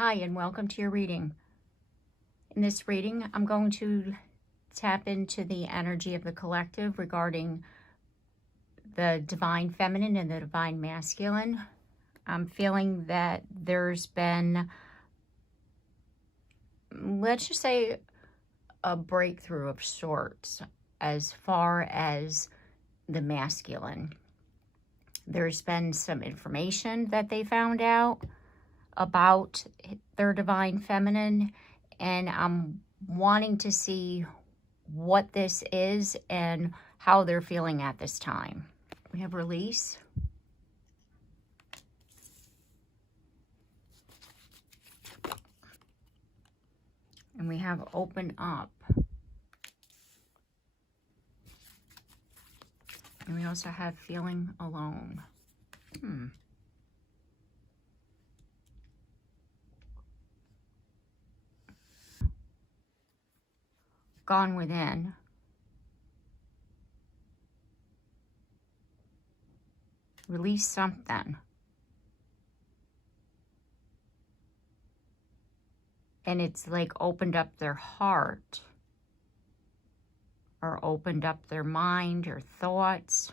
Hi, and welcome to your reading. In this reading, I'm going to tap into the energy of the collective regarding the divine feminine and the divine masculine. I'm feeling that there's been, let's just say, a breakthrough of sorts as far as the masculine. There's been some information that they found out about their divine feminine, and I'm wanting to see what this is and how they're feeling at this time. We have release. And we have open up. And we also have feeling alone. Gone within. Release something. And it's like opened up their heart or opened up their mind or thoughts,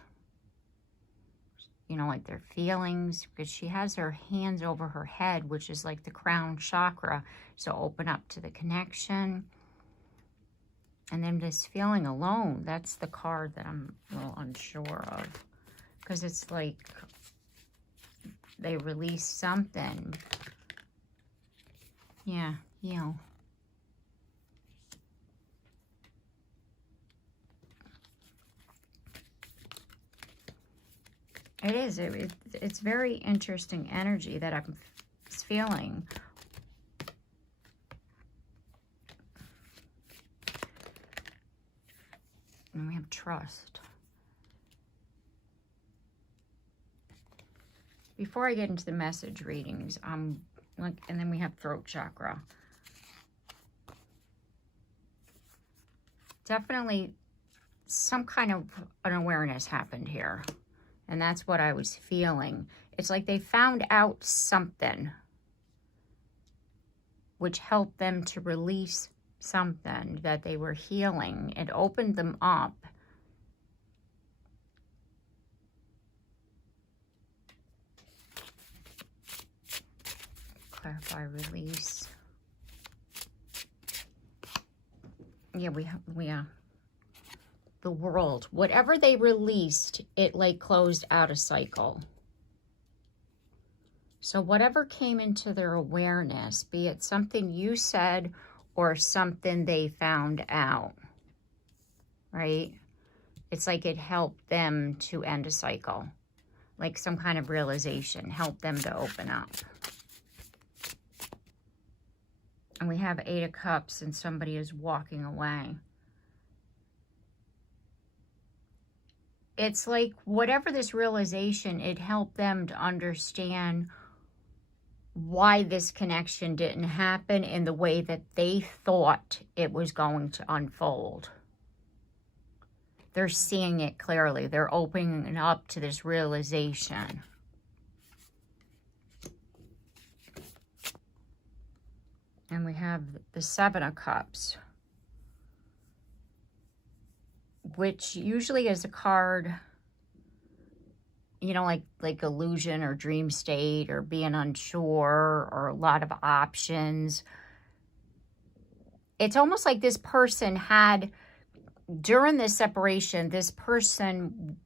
you know, like their feelings, because she has her hands over her head, which is like the crown chakra. So open up to the connection. And then this feeling alone, that's the card that I'm a little unsure of, because it's like they release something. Yeah, you know. It is. It's very interesting energy that I'm feeling. And we have trust. Before I get into the message readings, and then we have throat chakra. Definitely some kind of an awareness happened here. And that's what I was feeling. It's like they found out something which helped them to release something that they were healing. It opened them up. Clarify, release. Yeah, we have the world. Whatever they released, it like closed out a cycle. So whatever came into their awareness, be it something you said or something they found out, right? It's like it helped them to end a cycle. Like some kind of realization, helped them to open up. And we have 8 of Cups and somebody is walking away. It's like whatever this realization, it helped them to understand why this connection didn't happen in the way that they thought it was going to unfold. They're seeing it clearly. They're opening up to this realization. And we have the 7 of Cups, which usually is a card, you know, like illusion or dream state or being unsure or a lot of options. It's almost like this person had, during this separation, this person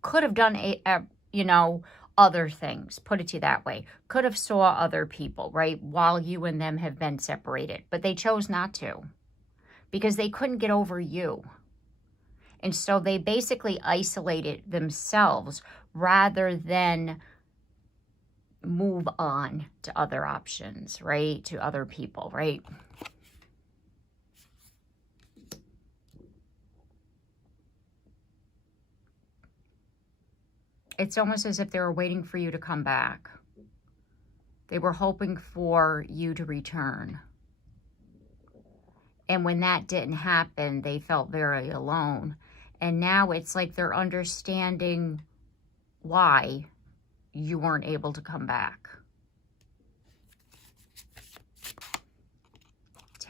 could have done you know, other things, put it to you that way. Could have saw other people, right, while you and them have been separated. But they chose not to because they couldn't get over you. And so they basically isolated themselves rather than move on to other options, right? To other people, right? It's almost as if they were waiting for you to come back. They were hoping for you to return. And when that didn't happen, they felt very alone. And now it's like they're understanding why you weren't able to come back.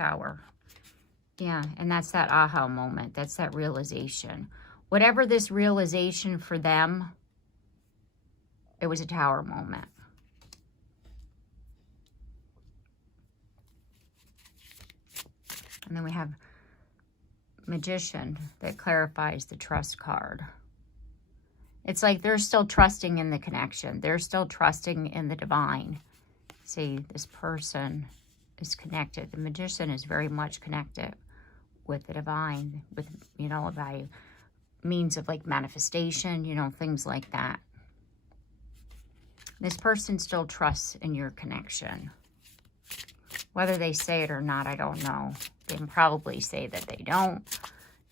Tower. Yeah, and that's that aha moment. That's that realization. Whatever this realization for them, it was a Tower moment. And then we have Magician that clarifies the trust card. It's like they're still trusting in the connection. They're still trusting in the divine. See, this person is connected. The Magician is very much connected with the divine, with, you know, by means of like manifestation, you know, things like that. This person still trusts in your connection. Whether they say it or not, I don't know. They can probably say that they don't,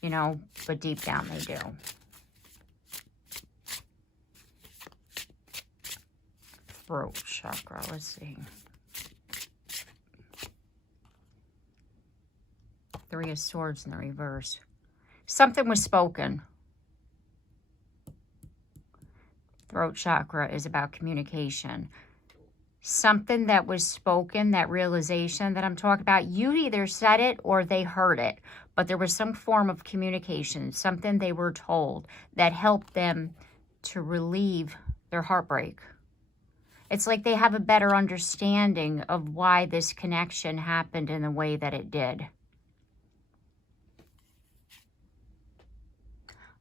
you know, but deep down they do. Throat chakra, let's see. Three of Swords in the reverse. Something was spoken. Throat chakra is about communication. Something that was spoken, that realization that I'm talking about, you either said it or they heard it, but there was some form of communication, something they were told that helped them to relieve their heartbreak. It's like they have a better understanding of why this connection happened in the way that it did.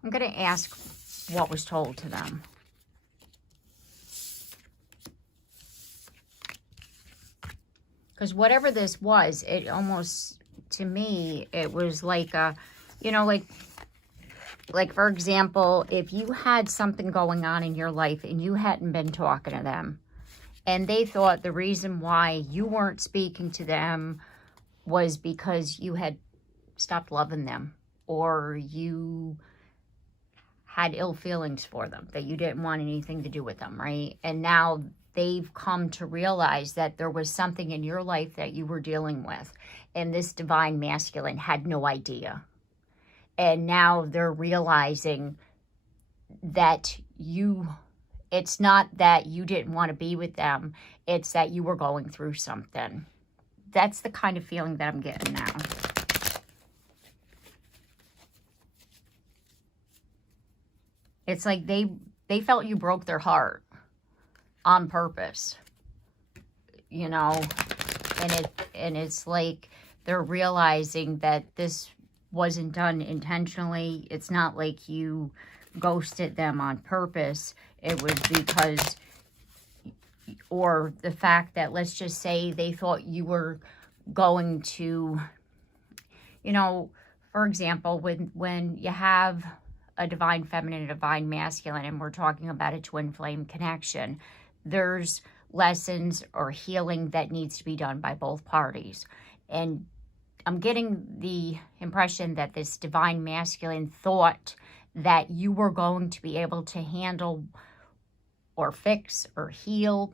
I'm going to ask what was told to them. Because whatever this was, it almost, to me, it was like a, you know, like for example, if you had something going on in your life and you hadn't been talking to them, and they thought the reason why you weren't speaking to them was because you had stopped loving them, or you had ill feelings for them, that you didn't want anything to do with them, right? And now they've come to realize that there was something in your life that you were dealing with, and this divine masculine had no idea. And now they're realizing that it's not that you didn't want to be with them, it's that you were going through something. That's the kind of feeling that I'm getting now. It's like they felt you broke their heart on purpose, you know, and it's like they're realizing that this wasn't done intentionally. It's not like you ghosted them on purpose. It was because, or the fact that, let's just say, they thought you were going to, you know, for example, when you have a divine feminine, a divine masculine, and we're talking about a twin flame connection, there's lessons or healing that needs to be done by both parties. And I'm getting the impression that this divine masculine thought that you were going to be able to handle or fix or heal,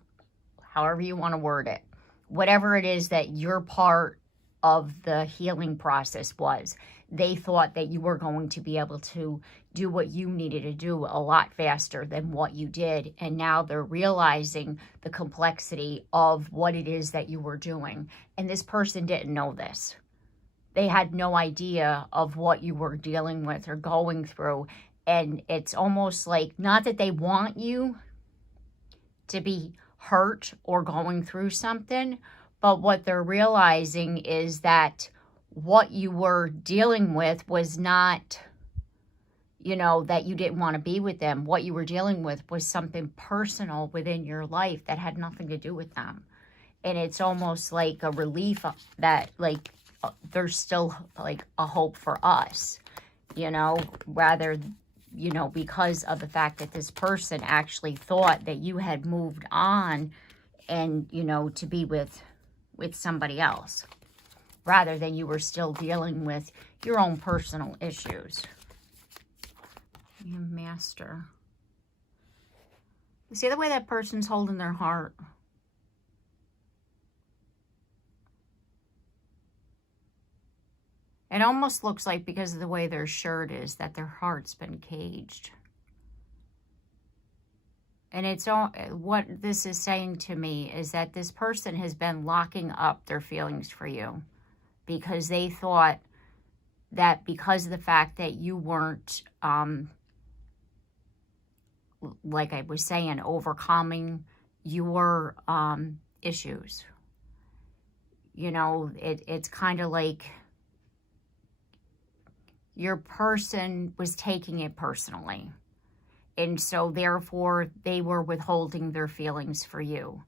however you want to word it, whatever it is that your part of the healing process was. They thought that you were going to be able to do what you needed to do a lot faster than what you did. And now they're realizing the complexity of what it is that you were doing. And this person didn't know this. They had no idea of what you were dealing with or going through. And it's almost like, not that they want you to be hurt or going through something, but what they're realizing is that what you were dealing with was not, you know, that you didn't want to be with them. What you were dealing with was something personal within your life that had nothing to do with them. And it's almost like a relief that, like, there's still, like, a hope for us, you know, rather, you know, because of the fact that this person actually thought that you had moved on and, you know, to be with somebody else, rather than you were still dealing with your own personal issues. Master. See the way that person's holding their heart? It almost looks like, because of the way their shirt is, that their heart's been caged. And it's all, what this is saying to me is that this person has been locking up their feelings for you. because they thought that because of the fact that you weren't, like I was saying, overcoming your issues. You know, it's kind of like your person was taking it personally. And so therefore they were withholding their feelings for you.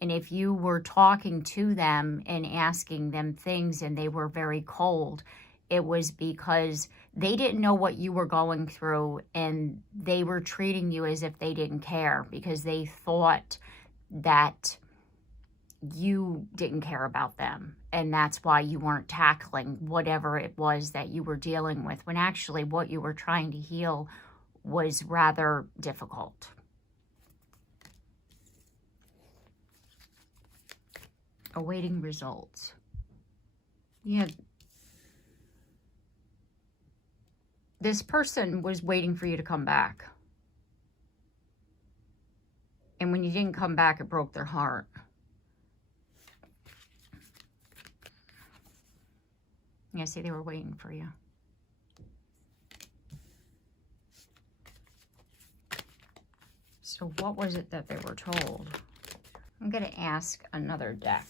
And if you were talking to them and asking them things and they were very cold, it was because they didn't know what you were going through, and they were treating you as if they didn't care because they thought that you didn't care about them. And that's why you weren't tackling whatever it was that you were dealing with, when actually what you were trying to heal was rather difficult. Awaiting results. Yeah. This person was waiting for you to come back. And when you didn't come back, it broke their heart. Yeah, see, they were waiting for you. So what was it that they were told? I'm going to ask another deck.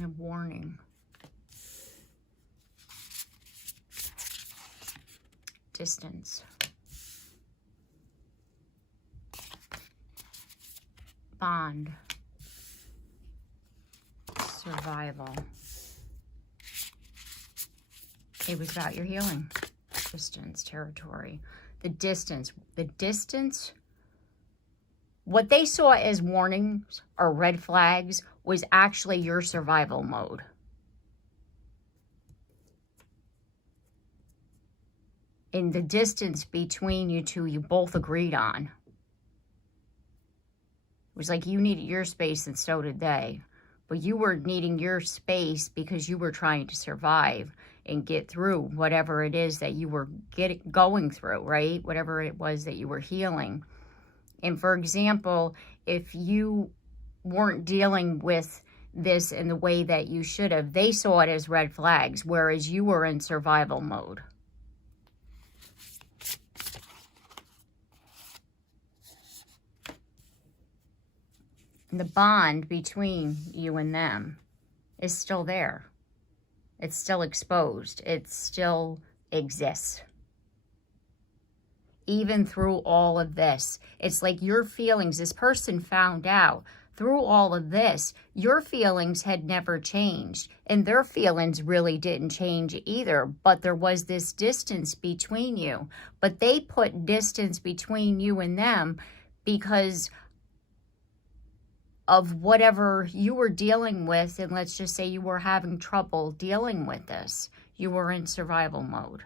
A warning. Distance. Bond. Survival. It was about your healing. Distance, territory. The distance. What they saw as warnings or red flags was actually your survival mode. And the distance between you two, you both agreed on. It was like you needed your space and so did they. But you were needing your space because you were trying to survive and get through whatever it is that you were going through, right? Whatever it was that you were healing. And for example, if you weren't dealing with this in the way that you should have, they saw it as red flags, whereas you were in survival mode. And the bond between you and them is still there. It's still exposed. It still exists. Even through all of this, it's like your feelings, this person found out through all of this, your feelings had never changed. And their feelings really didn't change either. But there was this distance between you. But they put distance between you and them because of whatever you were dealing with, and let's just say you were having trouble dealing with this. You were in survival mode.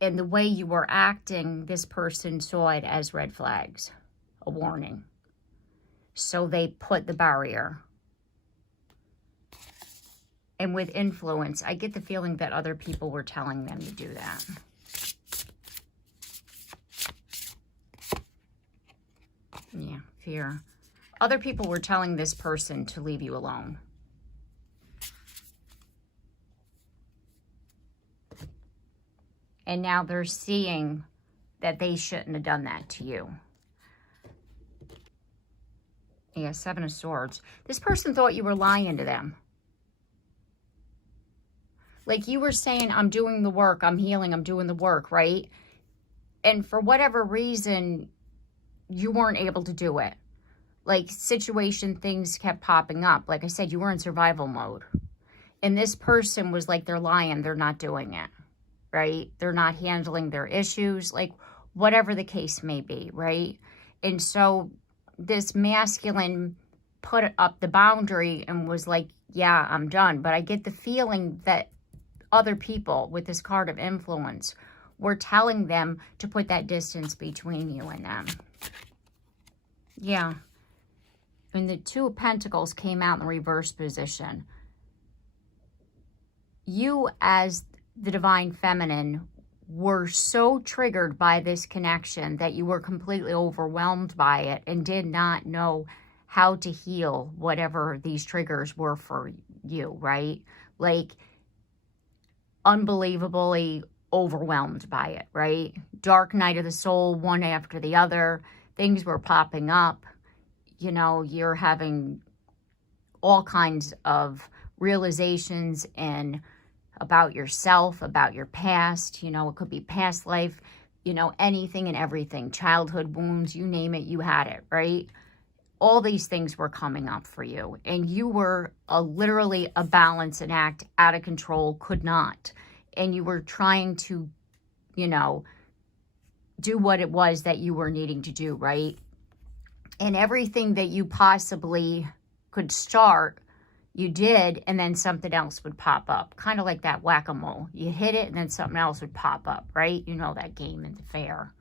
And the way you were acting, this person saw it as red flags, a warning. So they put the barrier. And with influence, I get the feeling that other people were telling them to do that. Yeah, fear. Other people were telling this person to leave you alone. And now they're seeing that they shouldn't have done that to you. Yeah, Seven of Swords. This person thought you were lying to them. Like you were saying, I'm doing the work, I'm healing, I'm doing the work, right? And for whatever reason, you weren't able to do it. Like things kept popping up. Like I said, you were in survival mode. And this person was like, they're lying, they're not doing it, right? They're not handling their issues, like whatever the case may be, right? And so this masculine put up the boundary and was like, yeah, I'm done. But I get the feeling that other people with this card of influence were telling them to put that distance between you and them. Yeah. And the Two of Pentacles came out in the reverse position. You, as the divine feminine, were so triggered by this connection that you were completely overwhelmed by it and did not know how to heal whatever these triggers were for you, right? Like, unbelievably overwhelmed by it, right? Dark night of the soul, one after the other. Things were popping up. You know, you're having all kinds of realizations and about yourself, about your past. You know, it could be past life, you know, anything and everything. Childhood wounds, you name it, you had it, right? All these things were coming up for you. And you were literally a balance and act out of control, could not. And you were trying to, you know, do what it was that you were needing to do, right? And everything that you possibly could start, you did, and then something else would pop up. Kind of like that whack-a-mole. You hit it, and then something else would pop up, right? You know that game in the fair.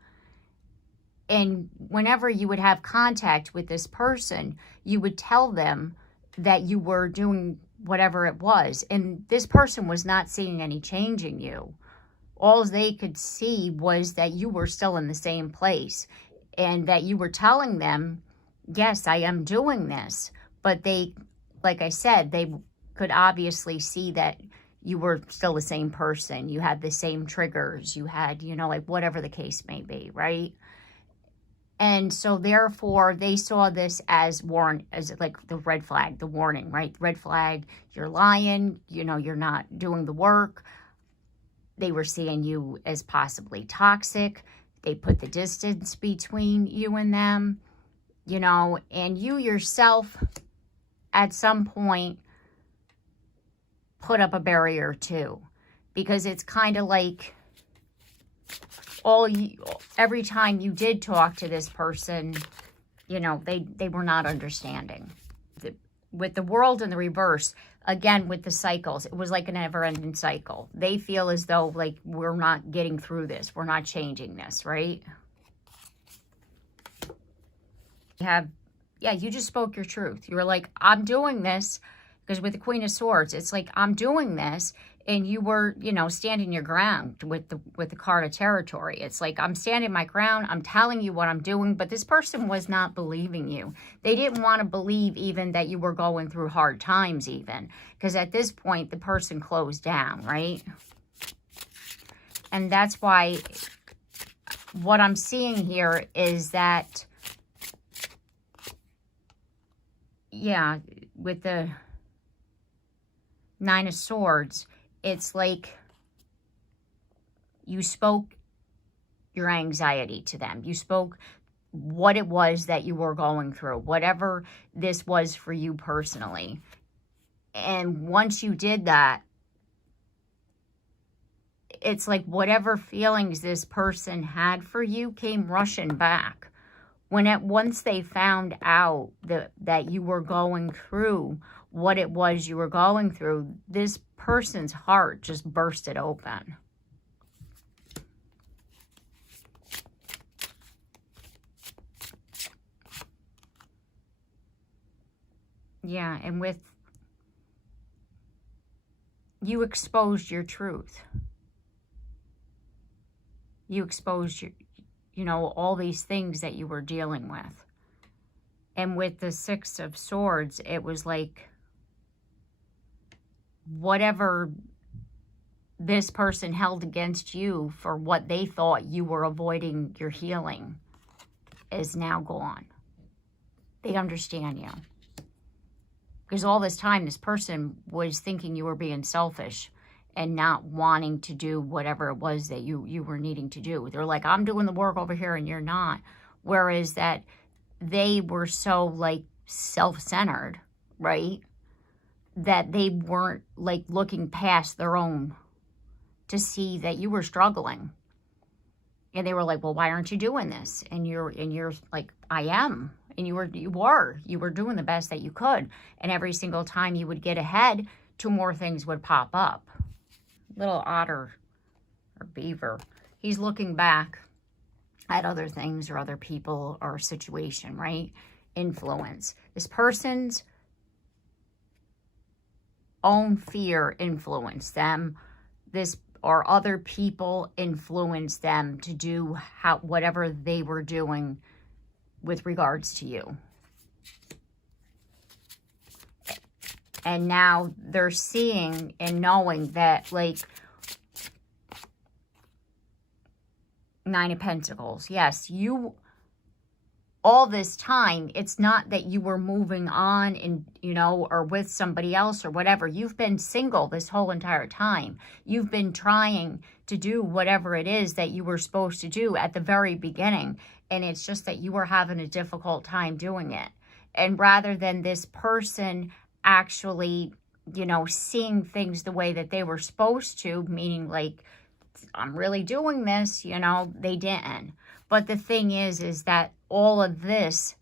And whenever you would have contact with this person, you would tell them that you were doing whatever it was. And this person was not seeing any change in you. All they could see was that you were still in the same place and that you were telling them, yes, I am doing this. But they, like I said, they could obviously see that you were still the same person. You had the same triggers. You had, you know, like whatever the case may be, right? And so therefore they saw this as like the red flag, the warning, right? Red flag, you're lying, you know, you're not doing the work. They were seeing you as possibly toxic. They put the distance between you and them, you know, and you yourself at some point put up a barrier too, because it's kind of like every time you did talk to this person, you know, they were not understanding. With the world in the reverse, again, with the cycles, it was like a never-ending cycle. They feel as though, like, we're not getting through this. We're not changing this, right? You just spoke your truth. You were like, I'm doing this, because with the Queen of Swords, it's like, I'm doing this, and you were, you know, standing your ground with the card of territory. It's like, I'm standing my ground, I'm telling you what I'm doing, but this person was not believing you. They didn't want to believe even that you were going through hard times even, because at this point, the person closed down, right? And that's why what I'm seeing here is that, yeah, with the Nine of Swords, it's like you spoke your anxiety to them. You spoke what it was that you were going through, whatever this was for you personally. And once you did that, it's like whatever feelings this person had for you came rushing back. Once they found out that you were going through what it was you were going through, this person's heart just bursted open. Yeah, and you exposed your truth. You exposed you know, all these things that you were dealing with. And with the Six of Swords, it was like, whatever this person held against you for what they thought you were avoiding your healing is now gone. They understand you. Because all this time, this person was thinking you were being selfish and not wanting to do whatever it was that you were needing to do. They're like, I'm doing the work over here and you're not. Whereas that they were so like self-centered, right? That they weren't like looking past their own to see that you were struggling. And they were like, well, why aren't you doing this? And you're like, I am. And you were doing the best that you could. And every single time you would get ahead, two more things would pop up. Little otter or beaver, he's looking back at other things or other people or situation, right? Influence. This person's own fear influenced them. or other people influenced them to do whatever they were doing with regards to you. And now they're seeing and knowing that, like, Nine of Pentacles. Yes, you, all this time, it's not that you were moving on and, you know, or with somebody else or whatever. You've been single this whole entire time. You've been trying to do whatever it is that you were supposed to do at the very beginning. And it's just that you were having a difficult time doing it. And rather than this person actually, you know, seeing things the way that they were supposed to, meaning like, I'm really doing this, you know, they didn't. But the thing is that all of this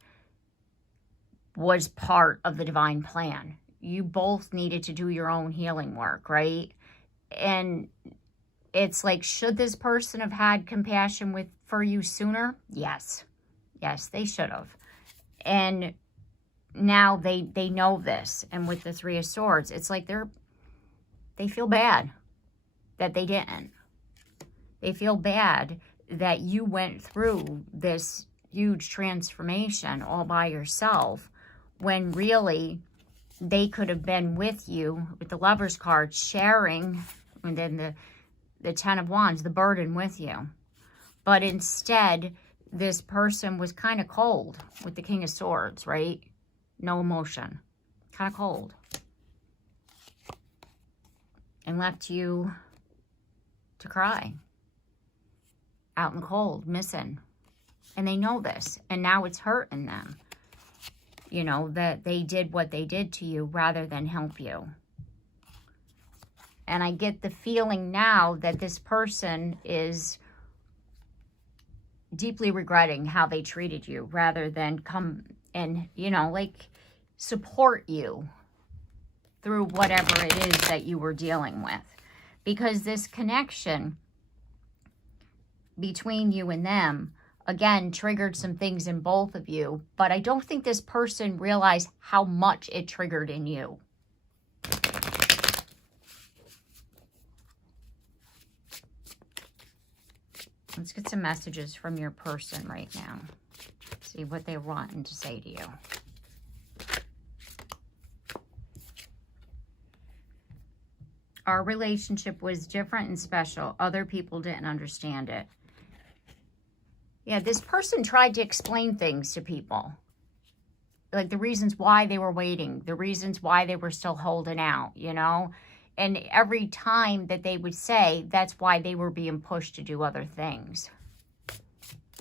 was part of the divine plan. You both needed to do your own healing work, right? And it's like, should this person have had compassion for you sooner? Yes. Yes, they should have. And now they know this. And with the Three of Swords, it's like they feel bad that they didn't. They feel bad that you went through this huge transformation all by yourself, when really they could have been with you with the Lover's card, sharing, and then the Ten of Wands, the burden with you. But instead, this person was kind of cold with the King of Swords, right? No emotion. Kind of cold. And left you to cry. Out in the cold, missing. And they know this. And now it's hurting them. You know, that they did what they did to you rather than help you. And I get the feeling now that this person is deeply regretting how they treated you rather than come and, you know, like, support you through whatever it is that you were dealing with. Because this connection between you and them, again, triggered some things in both of you. But I don't think this person realized how much it triggered in you. Let's get some messages from your person right now. See what they're wanting to say to you. Our relationship was different and special. Other people didn't understand it. Yeah, this person tried to explain things to people. Like the reasons why they were waiting. The reasons why they were still holding out, you know. And every time that they would say, that's why they were being pushed to do other things.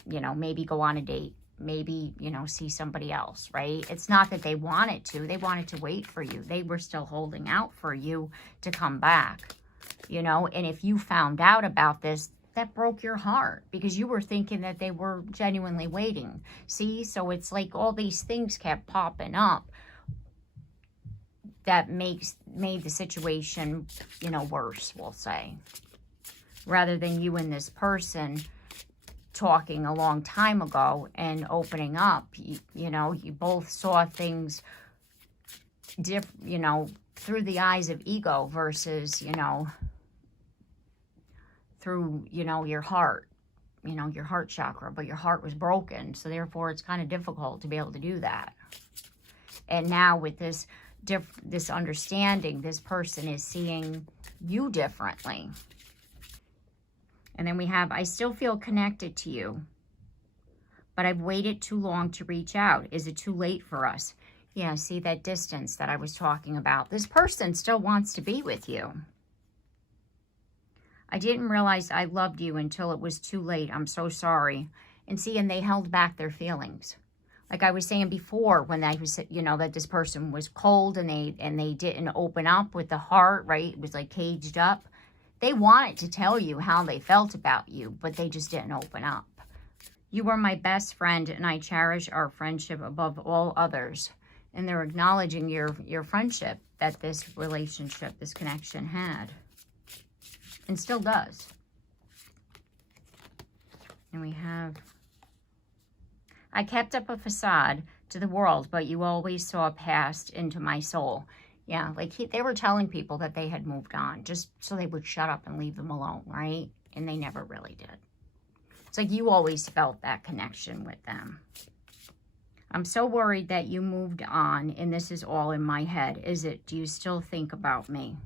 You know, maybe go on a date. Maybe, you know, see somebody else, right? It's not that they wanted to. They wanted to wait for you. They were still holding out for you to come back, you know. And if you found out about this, that broke your heart because you were thinking that they were genuinely waiting. See? So it's like all these things kept popping up that made the situation, you know, worse, we'll say. Rather than you and this person talking a long time ago and opening up, you know, you both saw things, you know, through the eyes of ego versus, you know, through, you know, your heart, you know, your heart chakra, but your heart was broken. So therefore it's kind of difficult to be able to do that. And now with this understanding, this person is seeing you differently. And then we have, I still feel connected to you, but I've waited too long to reach out. Is it too late for us? Yeah, see that distance that I was talking about. This person still wants to be with you. I didn't realize I loved you until it was too late. I'm so sorry. And see, and they held back their feelings. Like I was saying before, when I was, you know, that this person was cold and they didn't open up with the heart, right? It was like caged up. They wanted to tell you how they felt about you, but they just didn't open up. You were my best friend, and I cherish our friendship above all others. And they're acknowledging your friendship that this relationship, this connection had. And still does. And we have, I kept up a facade to the world, but you always saw past into my soul. Yeah, like they were telling people that they had moved on just so they would shut up and leave them alone, right? And they never really did. It's like you always felt that connection with them. I'm so worried that you moved on, and this is all in my head. Is it, do you still think about me?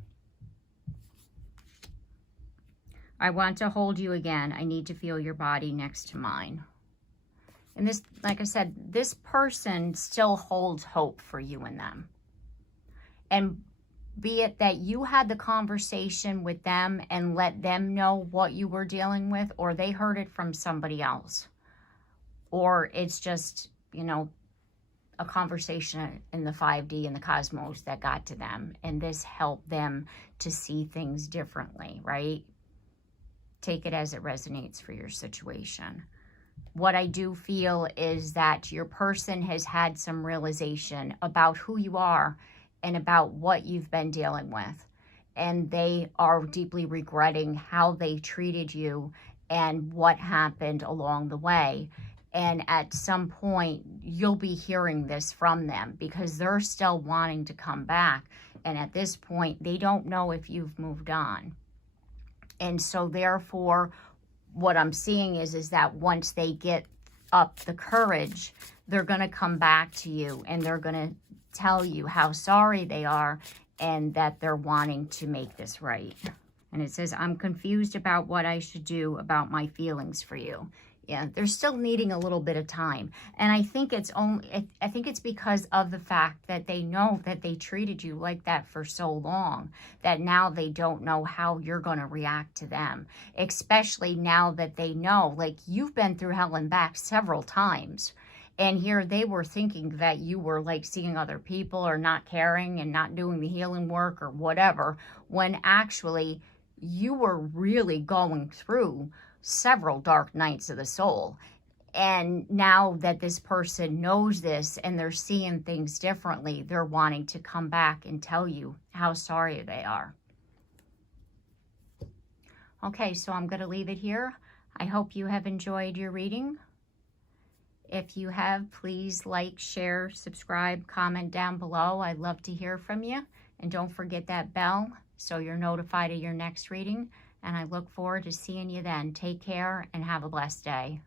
I want to hold you again. I need to feel your body next to mine. And this, like I said, this person still holds hope for you and them. And be it that you had the conversation with them and let them know what you were dealing with, or they heard it from somebody else. Or it's just, you know, a conversation in the 5D and the cosmos that got to them. And this helped them to see things differently, right? Take it as it resonates for your situation. What I do feel is that your person has had some realization about who you are and about what you've been dealing with. And they are deeply regretting how they treated you and what happened along the way. And at some point, you'll be hearing this from them because they're still wanting to come back. And at this point, they don't know if you've moved on. And so therefore, what I'm seeing is that once they get up the courage, they're going to come back to you and they're going to tell you how sorry they are and that they're wanting to make this right. And it says, I'm confused about what I should do about my feelings for you. Yeah, they're still needing a little bit of time. And I think it's because of the fact that they know that they treated you like that for so long, that now they don't know how you're going to react to them, especially now that they know, like, you've been through hell and back several times. And here they were thinking that you were like seeing other people or not caring and not doing the healing work or whatever, when actually you were really going through several dark nights of the soul. And now that this person knows this and they're seeing things differently, they're wanting to come back and tell you how sorry they are. Okay, so I'm going to leave it here. I hope you have enjoyed your reading. If you have, please like, share, subscribe, comment down below. I'd love to hear from you. And don't forget that bell so you're notified of your next reading. And I look forward to seeing you then. Take care and have a blessed day.